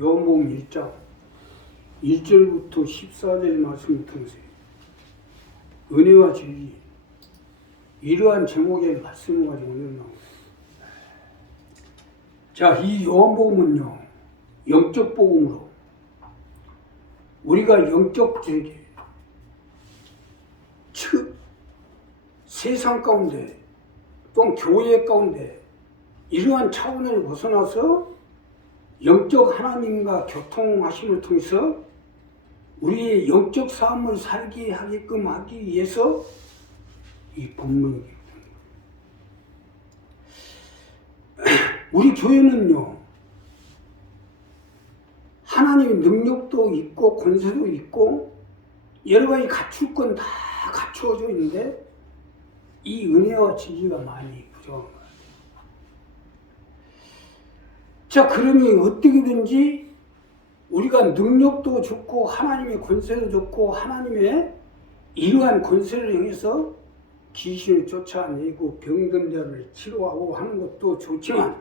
요한복음 1장 1절부터 14절 말씀을 통해서 은혜와 진리 이러한 제목의 말씀을 가지고 오늘 나옵니다. 자, 이 요한복음은요 영적 복음으로 우리가 영적 세계 세상 가운데 또는 교회 가운데 이러한 차원을 벗어나서 영적 하나님과 교통하심을 통해서 우리의 영적 삶을 살게 하게끔 하기 위해서 이 본문입니다. 우리 교회는요 하나님의 능력도 있고 권세도 있고 여러 가지 갖출 건 다 갖추어져 있는데 이 은혜와 진리가 많이 부족한 거예요. 자, 그러니 어떻게든지 우리가 능력도 좋고 하나님의 권세도 좋고 하나님의 이러한 권세를 행해서 귀신을 쫓아내고 병든 자를 치료하고 하는 것도 좋지만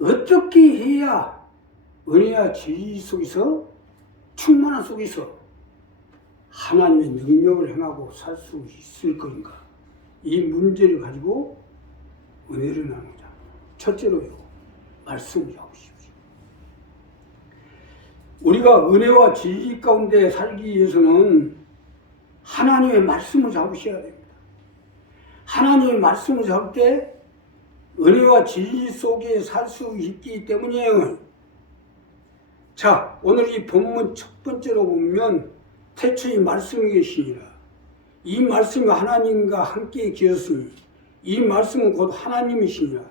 어떻게 해야 은혜와 진리 속에서 충만한 속에서 하나님의 능력을 행하고 살 수 있을 것인가? 이 문제를 가지고 은혜를 나누자. 첫째로요, 말씀을 하고 싶습니다. 우리가 은혜와 진리 가운데 살기 위해서는 하나님의 말씀을 잡으셔야 됩니다. 하나님의 말씀을 잡을 때 은혜와 진리 속에 살 수 있기 때문이에요. 자, 오늘 이 본문 첫 번째로 보면 태초에 말씀이 계시니라. 이 말씀이 하나님과 함께 계셨으니 이 말씀은 곧 하나님이시니라.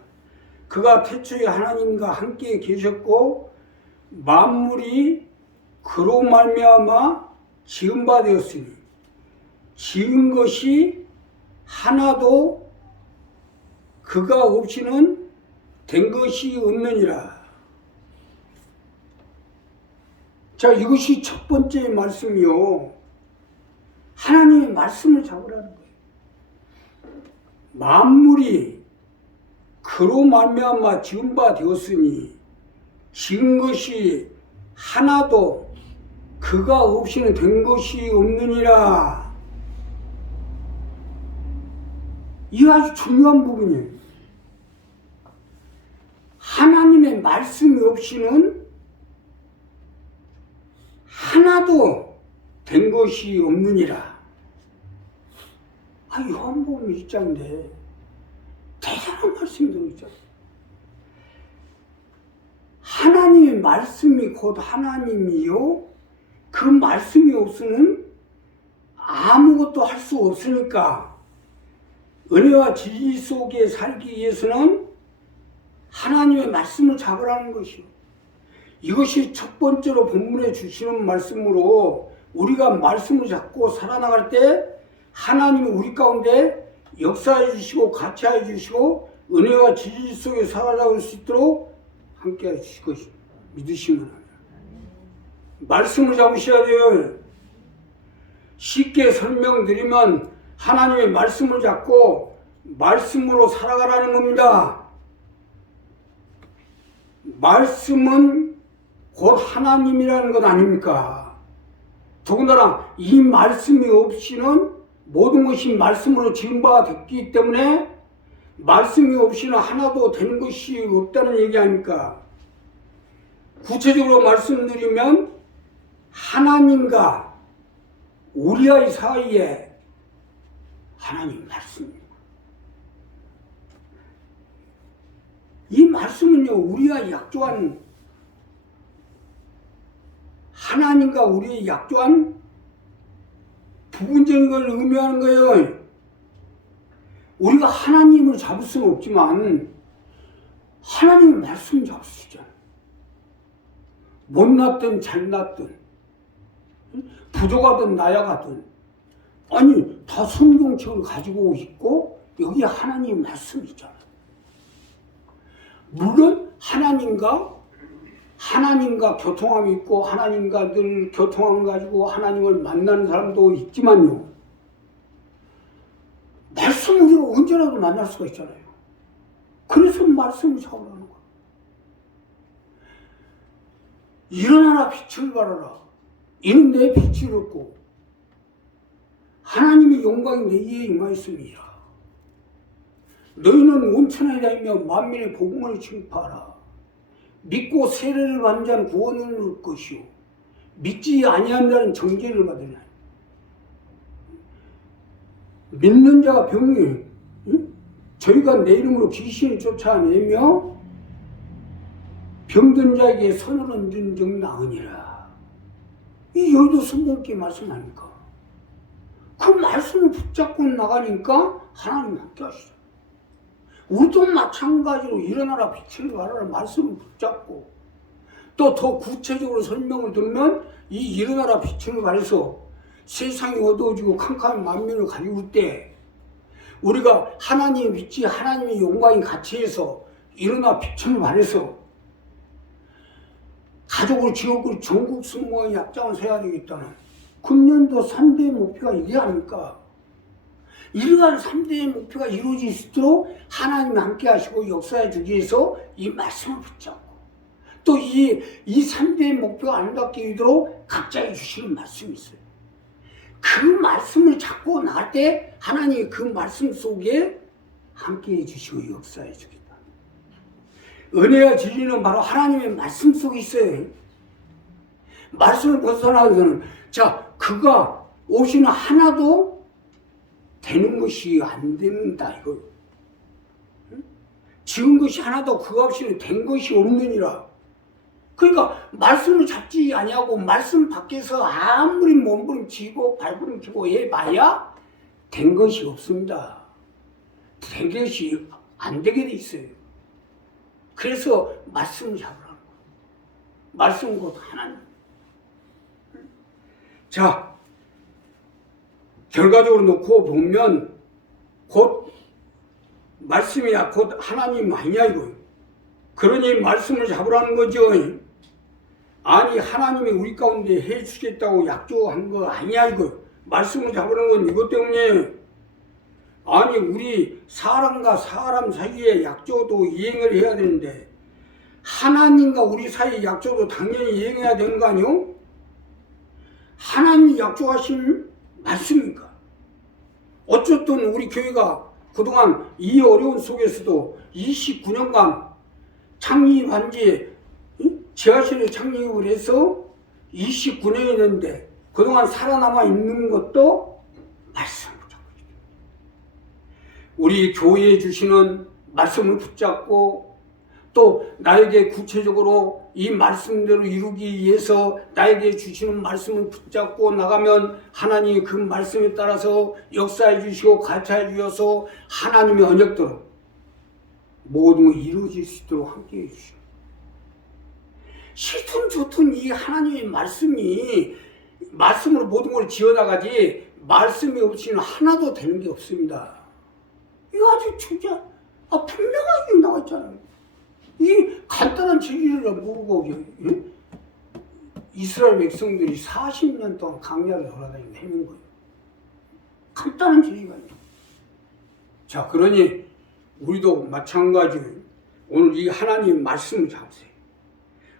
그가 태초에 하나님과 함께 계셨고 만물이 그로 말미암아 지은 바 되었으니 지은 것이 하나도 그가 없이는 된 것이 없느니라. 자, 이것이 첫 번째 말씀이요. 하나님의 말씀을 잡으라는 거예요. 만물이 그로 말미암아 지은 바 되었으니 지은 것이 하나도 그가 없이는 된 것이 없느니라. 이 아주 중요한 부분이에요. 하나님의 말씀이 없이는 하나도 된 것이 없느니라. 요한복음 1장인데 대단한 말씀이 들어있잖아요. 하나님의 말씀이 곧 하나님이요. 그 말씀이 없으면 아무것도 할 수 없으니까 은혜와 진리 속에 살기 위해서는 하나님의 말씀을 잡으라는 것이요. 이것이 첫 번째로 본문에 주시는 말씀으로 우리가 말씀을 잡고 살아나갈 때 하나님이 우리 가운데 역사해 주시고 같이해 주시고 은혜와 진리 속에 살아갈 수 있도록 함께해 주실 것입니다. 믿으시면 합니다. 말씀을 잡으셔야 돼요. 쉽게 설명드리면 하나님의 말씀을 잡고 말씀으로 살아가라는 겁니다. 말씀은 곧 하나님이라는 것 아닙니까? 더군다나 이 말씀이 없이는 모든 것이 말씀으로 지은 바가 됐기 때문에 말씀이 없이는 하나도 된 것이 없다는 얘기 아닙니까? 구체적으로 말씀드리면 하나님과 우리의 사이에 하나님 말씀입니다. 이 말씀은요, 우리가 약조한 하나님과 우리의 약조한 부분적인 걸 의미하는 거예요. 우리가 하나님을 잡을 수는 없지만 하나님의 말씀을 잡을 수 있잖아요. 못났든 잘났든 부족하든 나약하든 아니 다 성경책을 가지고 있고 여기에 하나님의 말씀이 있잖아요. 물론 하나님과 교통함이 있고 하나님과 늘 교통함을 가지고 하나님을 만나는 사람도 있지만요. 말씀 우리가 언제라도 만날 수가 있잖아요. 그래서 말씀을 잡으라는 거예요. 일어나라 빛을 발하라. 이는 내 빛이었고 하나님의 영광이 내게 임하였습니다. 너희는 온천에 다니며 만민의 복음을 증파하라. 믿고 세례를 받는 자는 구원을 얻을 것이요 믿지 아니한 자는 정죄를 받으리라. 믿는 자가 병이 저희가 내 이름으로 귀신을 쫓아내며 병든 자에게 손을 얹은 적 나으니라. 이 여기도 성경께 말씀 아닙니까? 그 말씀을 붙잡고 나가니까 하나님 함께 하시죠. 우리도 마찬가지로 일어나라 빛을 발하라 말씀을 붙잡고 또 더 구체적으로 설명을 들으면 이 일어나라 빛을 발해서 세상이 어두워지고 캄캄한 만민을 가리울 때 우리가 하나님의 빛이 하나님의 영광이 같이 해서 일어나 빛을 발해서 가족을 지역을 전국 승무원의 약장을 세워야 되겠다는 금년도 3대의 목표가 이게 아닙니까? 이러한 3대의 목표가 이루어질 수 있도록 하나님이 함께 하시고 역사해 주기 위해서 이 말씀을 붙잡고 또 이 3대의 목표가 아름답게 이루도록 각자에 주시는 말씀이 있어요. 그 말씀을 잡고 나갈 때 하나님이 그 말씀 속에 함께 해주시고 역사해 주겠다. 은혜와 진리는 바로 하나님의 말씀 속에 있어요. 말씀을 벗어나서는 자 그가 오시는 하나도 되는 것이 안 된다 이거. 지은 것이 하나도 그가 없이는 된 것이 없느니라. 그러니까 말씀을 잡지 아니하고 말씀 밖에서 아무리 몸부림치고 발부림치고 해봐야 된 것이 없습니다. 된 것이 안 되게 돼 있어요. 그래서 말씀을 잡으라는 거예요. 말씀은 곧 하나님. 자, 결과적으로 놓고 보면 곧 말씀이야 곧 하나님 아니냐 이거예요. 그러니 말씀을 잡으라는 거죠. 아니 하나님이 우리 가운데 해주겠다고 약조한 거 아니야 이거. 말씀을 잡으라는 건 이것 때문에 아니 우리 사람과 사람 사이에 약조도 이행을 해야 되는데 하나님과 우리 사이의 약조도 당연히 이행해야 되는 거 아니요? 하나님이 약조하신 말씀이니까. 어쨌든 우리 교회가 그동안 이 어려운 속에서도 29년간 창립한 지 지하실에 창립을 해서 29년이 됐는데 그동안 살아남아 있는 것도 말씀을 붙잡고 있습니다. 우리 교회에 주시는 말씀을 붙잡고 또 나에게 구체적으로 이 말씀대로 이루기 위해서 나에게 주시는 말씀을 붙잡고 나가면 하나님이 그 말씀에 따라서 역사해 주시고 가르쳐 주셔서 하나님의 언약대로 모든 걸 이루어질 수 있도록 함께 해주시오. 싫든 좋든 이 하나님의 말씀으로 모든 걸 지어나가지 말씀이 없이는 하나도 되는 게 없습니다. 이거 아주 진짜 분명하게 나와 있잖아요. 이 간단한 진리를 모르고 이스라엘 백성들이 40년 동안 광야를 돌아다니며 헤맨 거예요. 간단한 진리가 있죠. 자, 그러니 우리도 마찬가지로 오늘 이 하나님의 말씀을 잡으세요.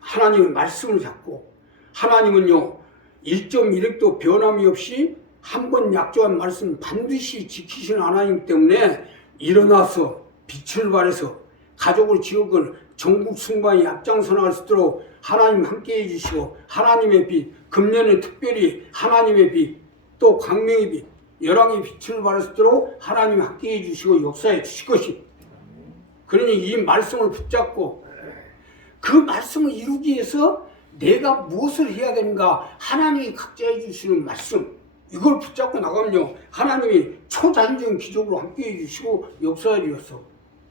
하나님의 말씀을 잡고 하나님은요 1.1획도 변함이 없이 한 번 약조한 말씀 반드시 지키시는 하나님 때문에 일어나서 빛을 발해서 가족을 지역을 전국 승방에 앞장서 수 있도록 하나님 함께 해주시고 하나님의 빛 금년에 특별히 하나님의 빛 또 광명의 빛 열왕의 빛을 발할 수 있도록 하나님 함께 해주시고 역사해 주실 것입니다. 그러니 이 말씀을 붙잡고 그 말씀을 이루기 위해서 내가 무엇을 해야 되는가 하나님이 각자 해주시는 말씀 이걸 붙잡고 나가면요 하나님이 초자연적인 기적으로 함께 해주시고 역사해 주셔서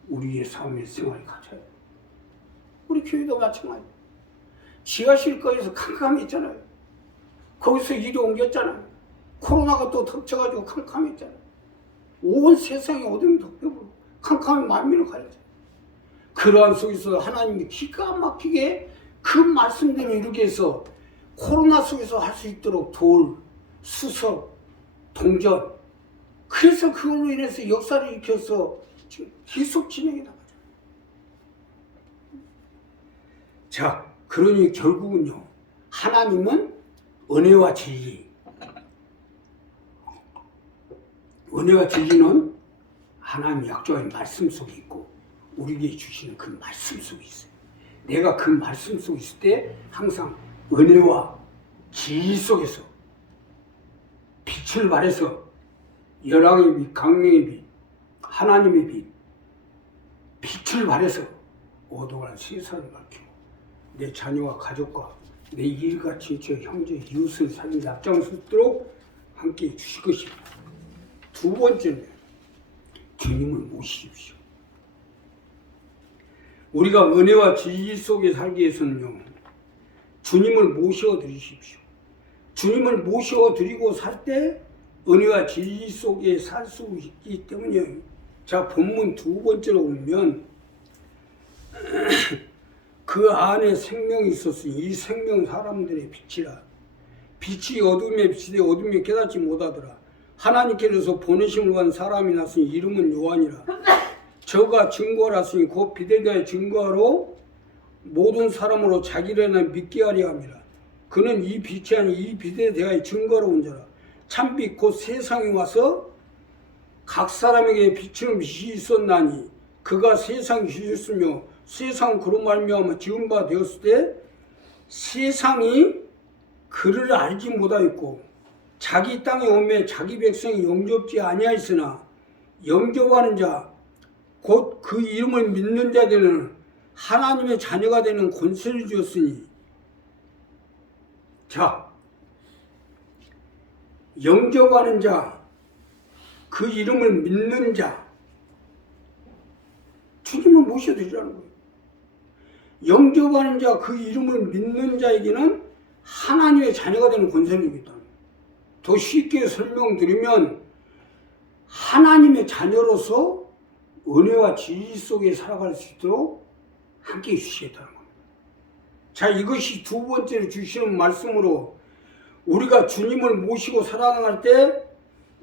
우리의 삶의 생활이 가져요. 우리 교회도 마찬가지. 지하실거에서 캄캄했잖아요. 거기서 일이 옮겼잖아요. 코로나가 또 덮쳐가지고 캄캄했잖아요. 온 세상에 어둠이 덮여버리고 캄캄한 만민을 가렸잖아요. 그러한 속에서 하나님이 기가 막히게 그 말씀대로 이루게 해서 코로나 속에서 할 수 있도록 돌, 수석, 동전 그래서 그걸로 인해서 역사를 일으켜서 지금 계속 진행해 나가죠. 자, 그러니 결국은요 하나님은 은혜와 진리. 은혜와 진리는 하나님 약속의 말씀 속에 있고 우리에게 주시는 그 말씀 속에 있어요. 내가 그 말씀 속에 있을 때 항상 은혜와 진리 속에서 빛을 발해서 열왕의 빛, 강명의 빛, 하나님의 빛, 빛을 발해서 어두운 세상을 밝히고 내 자녀와 가족과 내 일과 친척, 형제, 이웃을 살린 앞장을 서도록 함께 해주실 것입니다. 두 번째는 주님을 모시십시오. 우리가 은혜와 진리 속에 살기 위해서는요, 주님을 모셔드리십시오. 주님을 모셔드리고 살 때 은혜와 진리 속에 살 수 있기 때문에, 자, 본문 두 번째로 보면 그 안에 생명이 있었으니 이 생명 사람들의 빛이라. 빛이 어둠에 비치되 어둠에 깨닫지 못하더라. 하나님께로서 보내심을 받은 사람이 났으니 이름은 요한이라. 저가 증거하였으니 곧 빛에 대하여 증거하러 모든 사람으로 자기를 믿게 하려 함이라. 그는 이 빛이 아니 이 빛에 대하여 증거하러 온 자라. 참빛 곧 세상에 와서 각 사람에게 비추는 빛이 있었나니 그가 세상에 주셨으며 세상은 그로 말미암아 지은 바 되었을 때 세상이 그를 알지 못하였고 자기 땅에 오매 자기 백성이 영접지 아니하였으나 영접하는 자 곧 그 이름을 믿는 자들은 하나님의 자녀가 되는 권세를 주었으니, 자, 영접하는 자, 그 이름을 믿는 자, 주님을 모셔드리라는 거예요. 영접하는 자, 그 이름을 믿는 자에게는 하나님의 자녀가 되는 권세를 주겠다. 더 쉽게 설명드리면 하나님의 자녀로서 은혜와 진리 속에 살아갈 수 있도록 함께 해주시겠다는 겁니다. 자, 이것이 두 번째로 주시는 말씀으로 우리가 주님을 모시고 살아나갈 때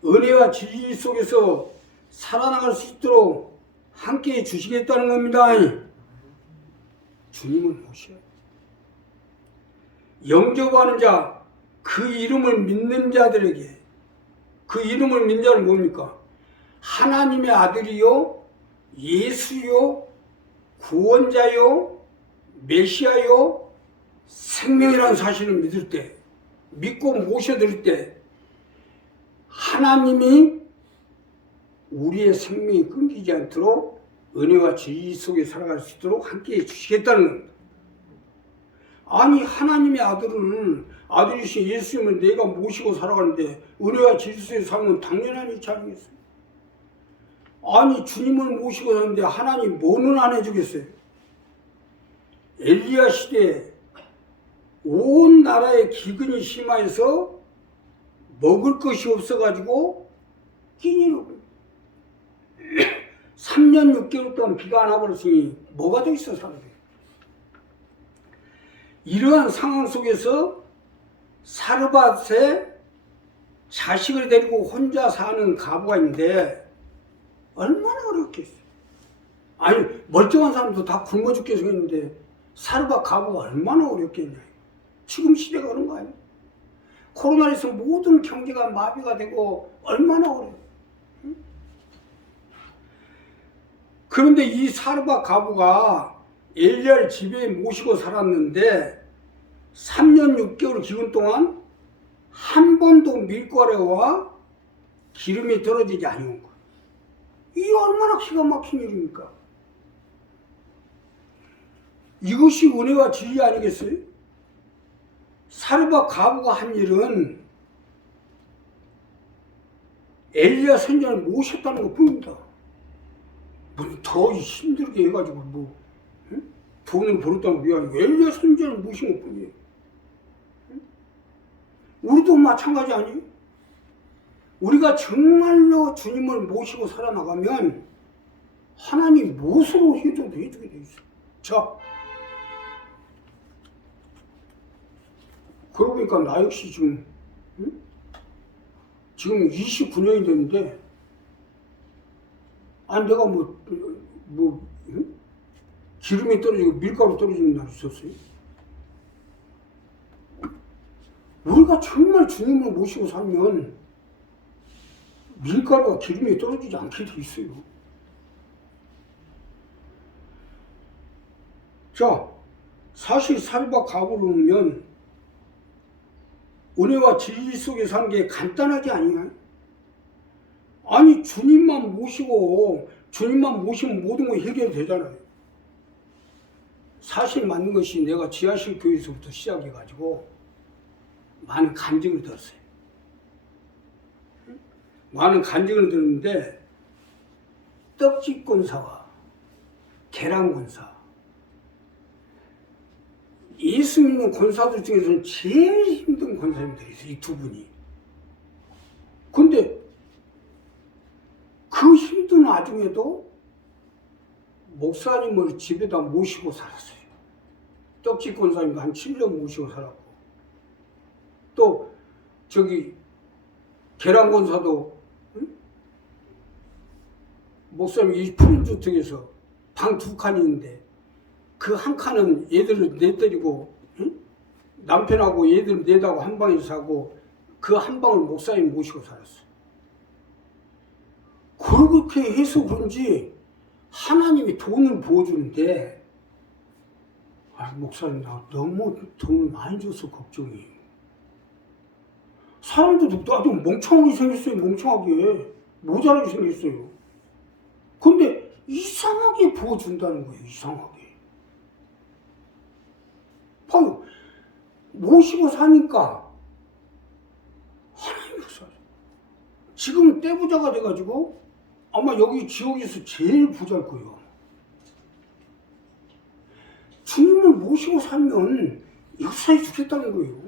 은혜와 진리 속에서 살아나갈 수 있도록 함께 해주시겠다는 겁니다. 주님을 모셔요. 영접하는 자, 그 이름을 믿는 자들에게, 그 이름을 믿는 자는 뭡니까? 하나님의 아들이요, 예수요, 구원자요, 메시아요, 생명이라는 사실을 믿을 때, 믿고 모셔드릴 때 하나님이 우리의 생명이 끊기지 않도록 은혜와 진리 속에 살아갈 수 있도록 함께 해주시겠다는 겁니다. 아니, 하나님의 아들이신 예수님을 내가 모시고 살아가는데 은혜와 진리 속에 살면 당연한 일치 아니겠어요? 아니, 주님을 모시고 사는데 하나님 뭐는 안 해주겠어요? 엘리야 시대에 온 나라에 기근이 심하여서 먹을 것이 없어가지고 끼니로 3년 6개월 동안 비가 안 와버렸으니 뭐가 더 있어 사람들이. 이러한 상황 속에서 사르밧에 자식을 데리고 혼자 사는 가부가 있는데 얼마나 어렵겠어요. 아니, 멀쩡한 사람도 다 굶어 죽게 생겼는데 사르밧 가부가 얼마나 어렵겠냐. 지금 시대가 그런 거 아니에요? 코로나에서 모든 경제가 마비가 되고 얼마나 어려워요. 응? 그런데 이 사르밧 가부가 엘리야를 집에 모시고 살았는데 3년 6개월 기간 동안 한 번도 밀가루와 기름이 떨어지지 아니온 거예요. 이게 얼마나 기가 막힌 일입니까? 이것이 은혜와 진리 아니겠어요? 사르밧 가부가 한 일은 엘리야 선지자를 모셨다는 것 뿐입니다. 더 힘들게 해가지고 응? 돈을 벌었다는 게 아니고 엘리야 선지자를 모신 것 뿐이에요. 응? 우리도 마찬가지 아니에요? 우리가 정말로 주님을 모시고 살아나가면 하나님 무엇으로 해줘도 해주게 돼 있어요. 자, 그러고 보니까 나 역시 지금 응? 지금 29년이 됐는데 아니 내가 응? 기름이 떨어지고 밀가루 떨어지는 날이 있었어요. 우리가 정말 주님을 모시고 살면 밀가루가 기름에 떨어지지 않게 돼 있어요. 자, 사실 살바 가보면 은혜와 진리 속에 사는 게 간단하지 아니냐? 아니 주님만 모시고 주님만 모시면 모든 거 해결되잖아요. 사실 맞는 것이 내가 지하실 교회에서부터 시작해가지고 많은 간증을 들었어요. 많은 간증을 들었는데 떡집 권사와 계란 권사, 예수 믿는 권사들 중에서는 제일 힘든 권사님들이 있어요. 이 두 분이. 근데 그 힘든 와중에도 목사님을 집에다 모시고 살았어요. 떡집 권사님도 한 7년 모시고 살았고, 또 저기 계란 권사도 목사님 이 푸른 주택에서 방 2칸이 있는데 그 한 칸은 얘들을 내때리고 남편하고 얘들 내다고 한 방에서 자고 그 한 방을 목사님 모시고 살았어요. 그렇게 해서 그런지 하나님이 돈을 부어주는데, 목사님 나 너무 돈을 많이 줘서 걱정이에요. 사람들도 아주 멍청하게 생겼어요. 멍청하게 모자라게 생겼어요. 근데 이상하게 부어준다는 거예요. 이상하게. 봐요. 모시고 사니까 하나님을 살아요. 지금 떼부자가 돼가지고 아마 여기 지역에서 제일 부자일 거예요. 주님을 모시고 살면 역사에 죽겠다는 거예요.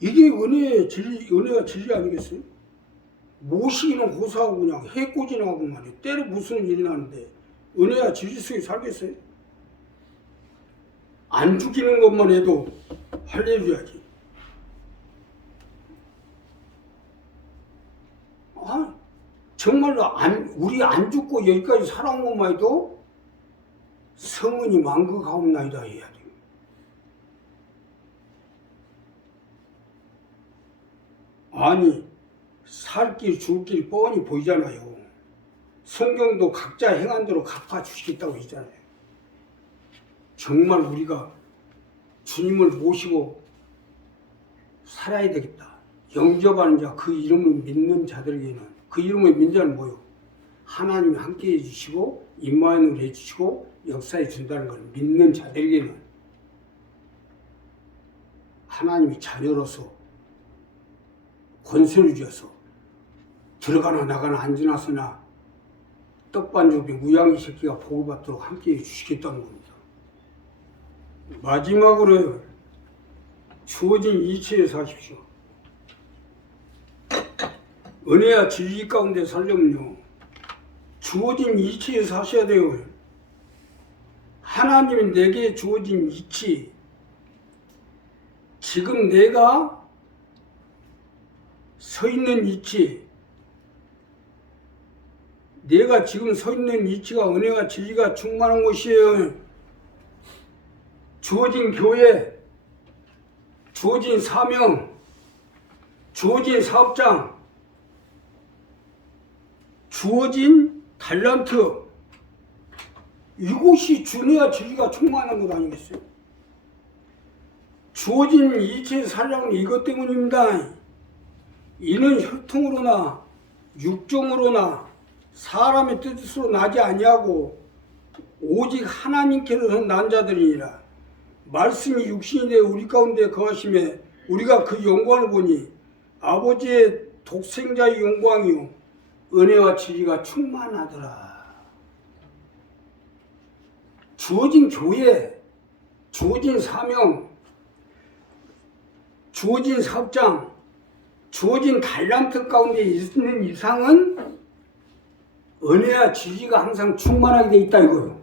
이게 은혜가 진리 아니겠어요? 모시기는 고사하고 그냥 해코지나고 말이에요. 때로 무슨 일이 나는데 은혜와 진리 속에 살겠어요? 안 죽이는 것만 해도 할렐루야지. 정말로 우리 안 죽고 여기까지 살아온 것만 해도 성은이 만극하옵나이다 해야 돼요. 아니 살 길 죽을 길 뻔히 보이잖아요. 성경도 각자 행한 대로 갚아주시겠다고 했잖아요. 정말 우리가 주님을 모시고 살아야 되겠다. 영접하는 자, 그 이름을 믿는 자들에게는, 그 이름을 믿는 자는 뭐요? 하나님이 함께 해주시고 임마누엘 해주시고 역사해 준다는 걸 믿는 자들에게는 하나님이 자녀로서 권세를 주어서 들어가나 나가나 앉으나서나 떡반죽이 무양이 새끼가 복을 받도록 함께 해주시겠다는 겁니다. 마지막으로 주어진 이치에 사십시오. 은혜와 진리 가운데 살려면요, 주어진 이치에 사셔야 돼요. 하나님이 내게 주어진 이치, 지금 내가 서 있는 이치, 내가 지금 서 있는 이치가 은혜와 진리가 충만한 곳이에요. 주어진 교회, 주어진 사명, 주어진 사업장, 주어진 달란트, 이곳이 은혜와 진리가 충만한 것 아니겠어요? 주어진 이치의 살량은 이것 때문입니다. 이는 혈통으로나 육정으로나 사람의 뜻으로 나지 아니하고 오직 하나님께로서 난 자들이니라. 말씀이 육신이 되어 우리 가운데 거하심에 우리가 그 영광을 보니 아버지의 독생자의 영광이요 은혜와 진리가 충만하더라. 주어진 교회, 주어진 사명, 주어진 사업장, 주어진 달란트 가운데 있는 이상은 은혜와 진리가 항상 충만하게 돼 있다 이거예요.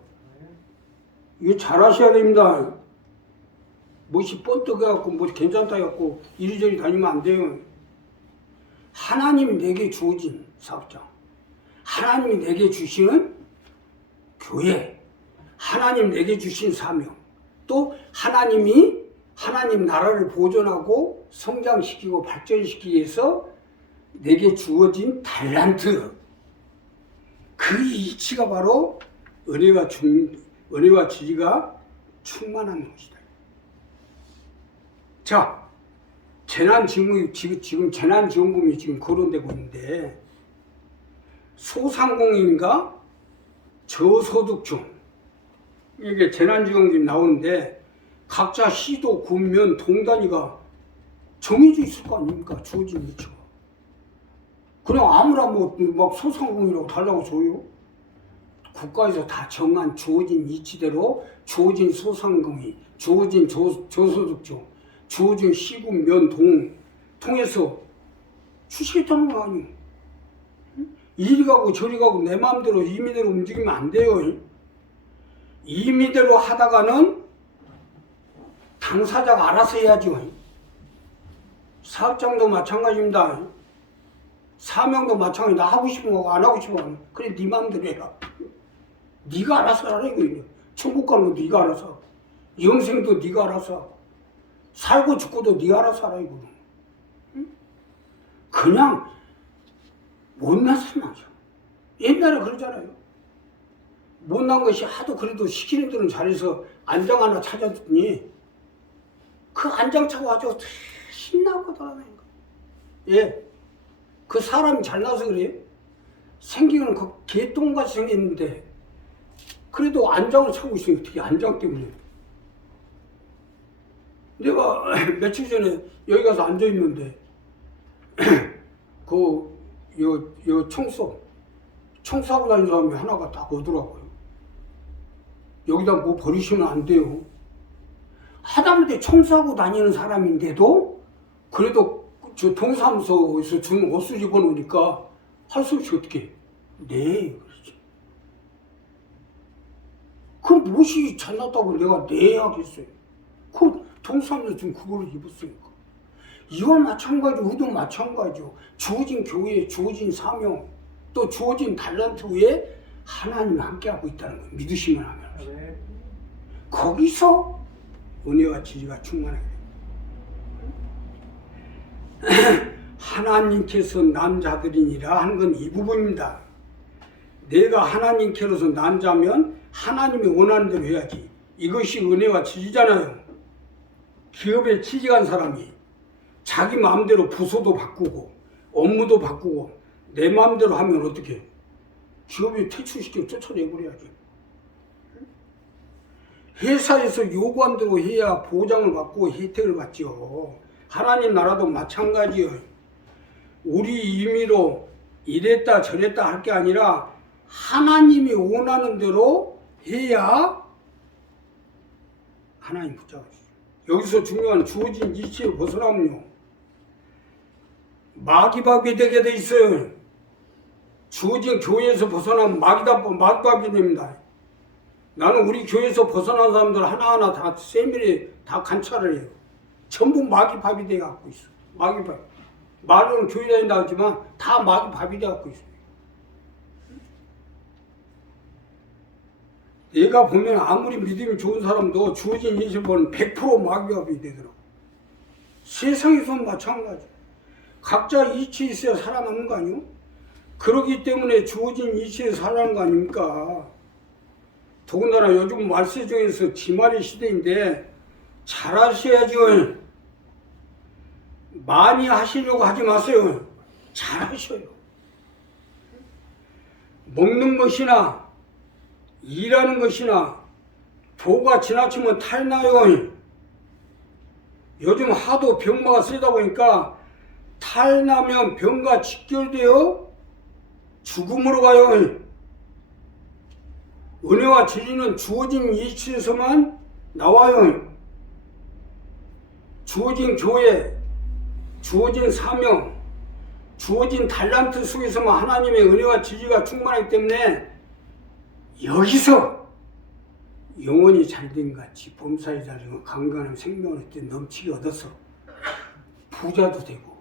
이거 잘 하셔야 됩니다. 뭐시 뻔떡해갖고 뭐 괜찮다 해갖고 이리저리 다니면 안 돼요. 하나님이 내게 주어진 사업장, 하나님이 내게 주시는 교회, 하나님 내게 주신 사명, 또 하나님 나라를 보존하고 성장시키고 발전시키기 위해서 내게 주어진 달란트, 그 이치가 바로 은혜와 지혜가 충만한 것이다. 자, 지금 재난지원금이 지금 거론되고 있는데, 소상공인과 저소득층, 이게 재난지원금이 나오는데, 각자 시도, 군면, 동단위가 정해져 있을 거 아닙니까? 주어진 위치가. 그냥 아무나 막 소상공인이라고 달라고 줘요? 국가에서 다 정한 주어진 위치대로 주어진 소상공인, 주어진 저소득층, 주어진 시군, 면, 통해서 주시겠다는 거 아니에요. 이리 가고 저리 가고 내 마음대로 임의대로 움직이면 안 돼요. 임의대로 하다가는 당사자가 알아서 해야죠. 사업장도 마찬가지입니다. 사명도 마찬가지. 나 하고 싶은 거 안 하고 싶은 거 그래 네 마음대로 해라. 네가 알아서 하라 이거. 천국 가는 거 네가 알아서. 영생도 네가 알아서. 살고 죽고도 네가 알아서 하라 이거. 그냥 못나서 나죠. 옛날에 그러잖아요. 못난 것이 하도 그래도 시키는 대로 잘해서 안장 하나 찾아줬더니 그 안장 차고 아주 신나고 돌아다니는 거예요. 예. 그 사람이 잘나서 그래요. 생기는 그 개똥같이 생겼는데 그래도 안장을 차고 있어요. 어떻게 안장 때문에. 내가 며칠 전에 여기 가서 앉아있는데 요 청소하고 다니는 사람이 하나가 딱 오더라고요. 여기다 뭐 버리시면 안 돼요. 하다못해 청소하고 다니는 사람인데도 그래도 저 동사무소에서 준 옷을 입어놓으니까 할 수 없이 어떻게 네 그렇지. 그럼 무엇이 잘났다고 내가 네 하겠어요. 그 동사무소 준 그걸 입었으니까. 이와 마찬가지로 우리도 마찬가지죠. 주어진 교회, 주어진 사명, 또 주어진 달란트 위에 하나님이 함께하고 있다는 거예요. 믿으시면 하면. 네. 거기서 은혜와 지혜가 충만하게 됩니다. 하나님께서 남자들이니라 하는 건 이 부분입니다. 내가 하나님께로서 남자면 하나님이 원하는 대로 해야지. 이것이 은혜와 지혜잖아요. 기업에 취직한 사람이 자기 마음대로 부서도 바꾸고 업무도 바꾸고 내 마음대로 하면 어떻게 해? 기업이 퇴출시키고 쫓아내버려야지. 회사에서 요구한 대로 해야 보장을 받고 혜택을 받죠. 하나님 나라도 마찬가지예요. 우리 임의로 이랬다 저랬다 할 게 아니라 하나님이 원하는 대로 해야 하나님 붙잡아주죠. 여기서 중요한 주어진 이치를 벗어나면요. 마귀밥이 되게 돼 있어요. 주어진 교회에서 벗어나면 마귀밥이 됩니다. 나는 우리 교회에서 벗어난 사람들 하나하나 다 세밀히 다 관찰을 해요. 전부 마귀밥이 돼 갖고 있어. 마귀밥. 말로는 교회 다닌다 하지만 다 마귀밥이 돼 갖고 있어요. 내가 보면 아무리 믿음이 좋은 사람도 주어진 이치를 보면 100% 마귀밥이 되더라고. 세상에서는 마찬가지. 각자 이치에 있어야 살아남는 거 아니요? 그러기 때문에 주어진 이치에 살아남는 거 아닙니까? 더군다나 요즘 말세 중에서 지말의 시대인데 잘하셔야죠. 많이 하시려고 하지 마세요. 잘하셔요. 먹는 것이나 일하는 것이나 도가 지나치면 탈나요. 요즘 하도 병마가 세다 보니까 탈나면 병과 직결되어 죽음으로 가요. 은혜와 진리는 주어진 이치에서만 나와요. 주어진 교회, 주어진 사명, 주어진 달란트 속에서만 하나님의 은혜와 지혜가 충만하기 때문에 여기서 영혼이 잘된 같이 범사에 자르고 강건한 생명을 넘치게 얻어서 부자도 되고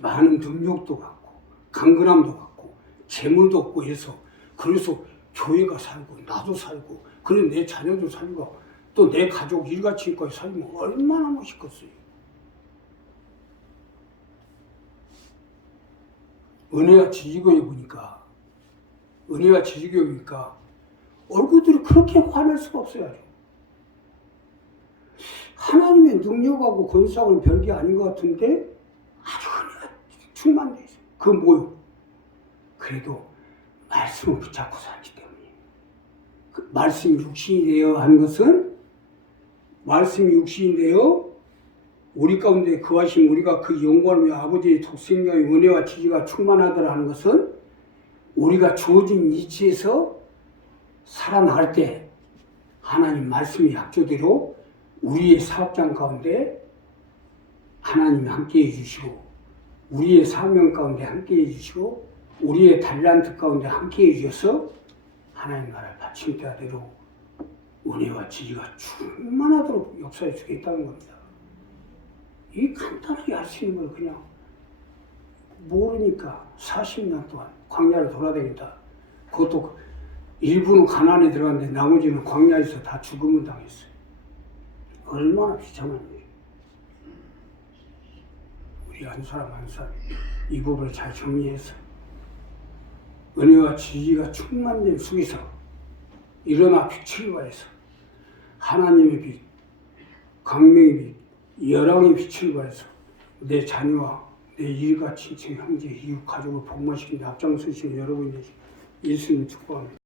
많은 능력도 갖고 강건함도 갖고 재물도 얻고 해서 그래서 교회가 살고 나도 살고 그래 내 자녀도 살고 또 내 가족 일가친까지 살면 얼마나 멋있겠어요. 은혜와 지지교회 보니까, 은혜와 지지교회니까 얼굴들이 그렇게 환할 수가 없어요. 하나님의 능력하고 권세하고는 별게 아닌 것 같은데 아주 은혜가 충만되어 있어요. 그건 뭐요? 그래도 말씀을 붙잡고 살기 때문에. 그 말씀이 육신이 되어 한 것은, 말씀이 육신이 되어 우리 가운데 거하신 우리가 그 영광을 아버지의 독생자의 은혜와 지지가 충만하더라 하는 것은, 우리가 주어진 위치에서 살아나갈 때 하나님 말씀의 약조대로 우리의 사업장 가운데 하나님이 함께해 주시고, 우리의 사명 가운데 함께해 주시고, 우리의 달란트 가운데 함께해 주셔서 하나님 나라를 바친 때대로 은혜와 지지가 충만하도록 역사해 주겠다는 겁니다. 이 간단하게 할 수 있는 걸 그냥 모르니까 40년 동안 광야를 돌아다닌다. 그것도 일부는 가나안에 들어갔는데 나머지는 광야에서 다 죽음을 당했어요. 얼마나 비참한 일이에요. 우리 한 사람 한 사람 이 부분을 잘 정리해서 은혜와 지지가 충만된 속에서 일어나 빛을 발해서 하나님의 빛, 광명의 빛, 열왕의 빛을 발해서 내 자녀와 내 일가 친척 형제 이웃 가족을 복마시키는 앞장서시는 여러분이 예수님 축복합니다.